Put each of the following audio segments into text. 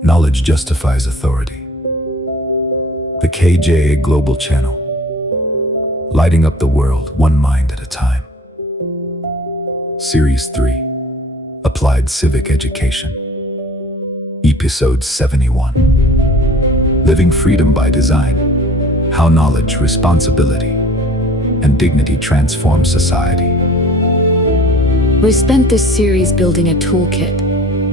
Knowledge justifies authority. The KJA Global Channel, lighting up the world one mind at a time. Series 3, Applied Civic Education. Episode 71, Living Freedom by Design: How Knowledge, Responsibility, and Dignity Transform Society. We spent this series building a toolkit,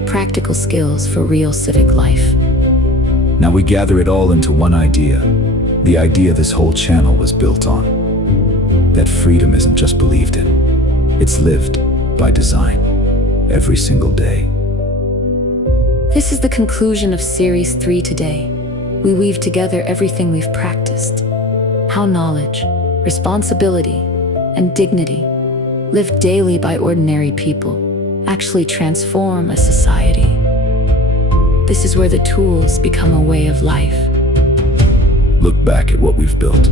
practical skills for real civic life. Now we gather it all into one idea, the idea this whole channel was built on. That freedom isn't just believed in, it's lived by design, every single day. This is the conclusion of Series 3 today. We weave together everything we've practiced. How knowledge, responsibility, and dignity, lived daily by ordinary people, actually transform a society. This is where the tools become a way of life. Look back at what we've built.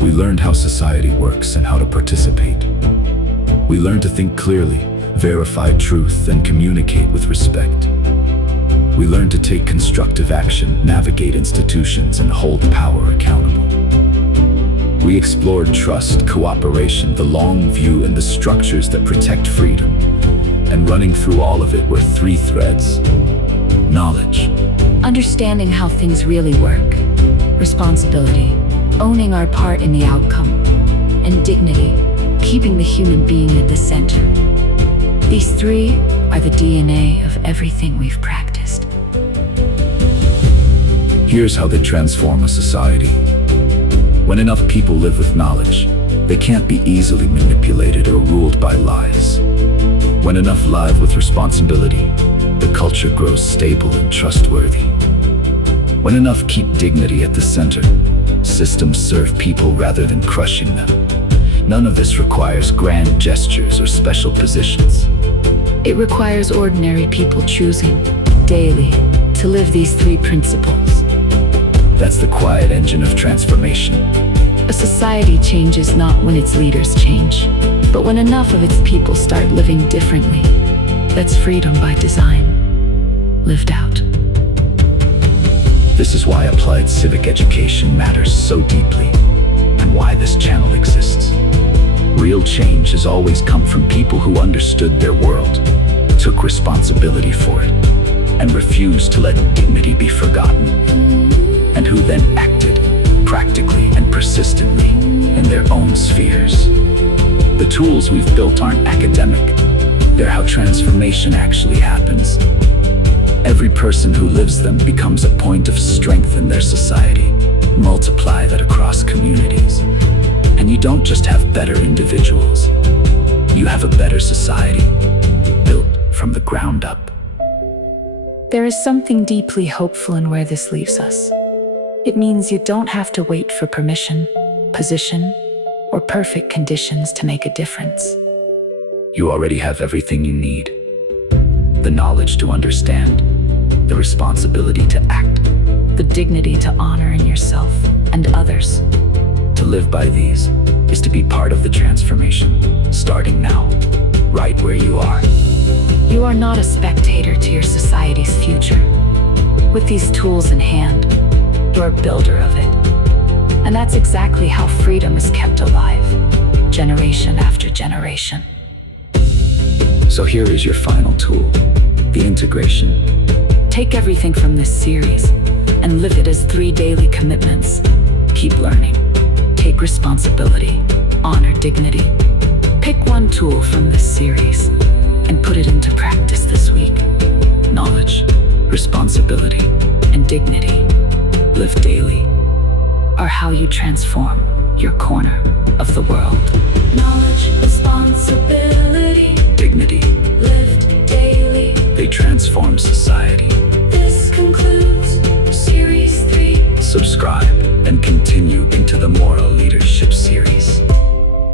We learned how society works and how to participate. We learned to think clearly, verify truth, and communicate with respect. We learned to take constructive action, navigate institutions, and hold power accountable. We explored trust, cooperation, the long view, and the structures that protect freedom. And running through all of it were three threads: knowledge, Understanding how things really work; responsibility, owning our part in the outcome; and dignity, keeping the human being at the center. These three are the DNA of everything we've practiced. Here's how they transform a society. When enough people live with knowledge, they can't be easily manipulated or ruled by lies. When enough live with responsibility, the culture grows stable and trustworthy. When enough keep dignity at the center, systems serve people rather than crushing them. None of this requires grand gestures or special positions. It requires ordinary people choosing, daily, to live these three principles. That's the quiet engine of transformation. A society changes not when its leaders change, but when enough of its people start living differently. That's freedom by design, lived out. This is why applied civic education matters so deeply, and why this channel exists. Real change has always come from people who understood their world, took responsibility for it, and refused to let dignity be forgotten, and who then acted practically and persistently in their own spheres. The tools we've built aren't academic, they're how transformation actually happens. Every person who lives them becomes a point of strength in their society. Multiply that across communities, and you don't just have better individuals, you have a better society, built from the ground up. There is something deeply hopeful in where this leaves us. It means you don't have to wait for permission, position, or perfect conditions to make a difference. You already have everything you need: the knowledge to understand, the responsibility to act, The dignity to honor in yourself and others. To live by these is to be part of the transformation, starting now, right where you are. You are not a spectator to your society's future. With these tools in hand, you're a builder of it. And that's exactly how freedom is kept alive, generation after generation. So here is your final tool, the integration. Take everything from this series and live it as three daily commitments. Keep learning, take responsibility, honor dignity. Pick one tool from this series and put it into practice this week. Knowledge, responsibility, And dignity, live daily, are how you transform your corner of the world. Knowledge, responsibility, dignity, lived daily. they transform society. This concludes Series 3. Subscribe and continue into the Moral Leadership series.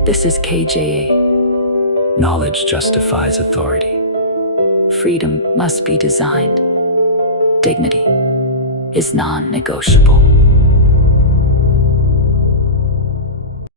This is KJA. Knowledge justifies authority. Freedom must be designed. Dignity is non-negotiable.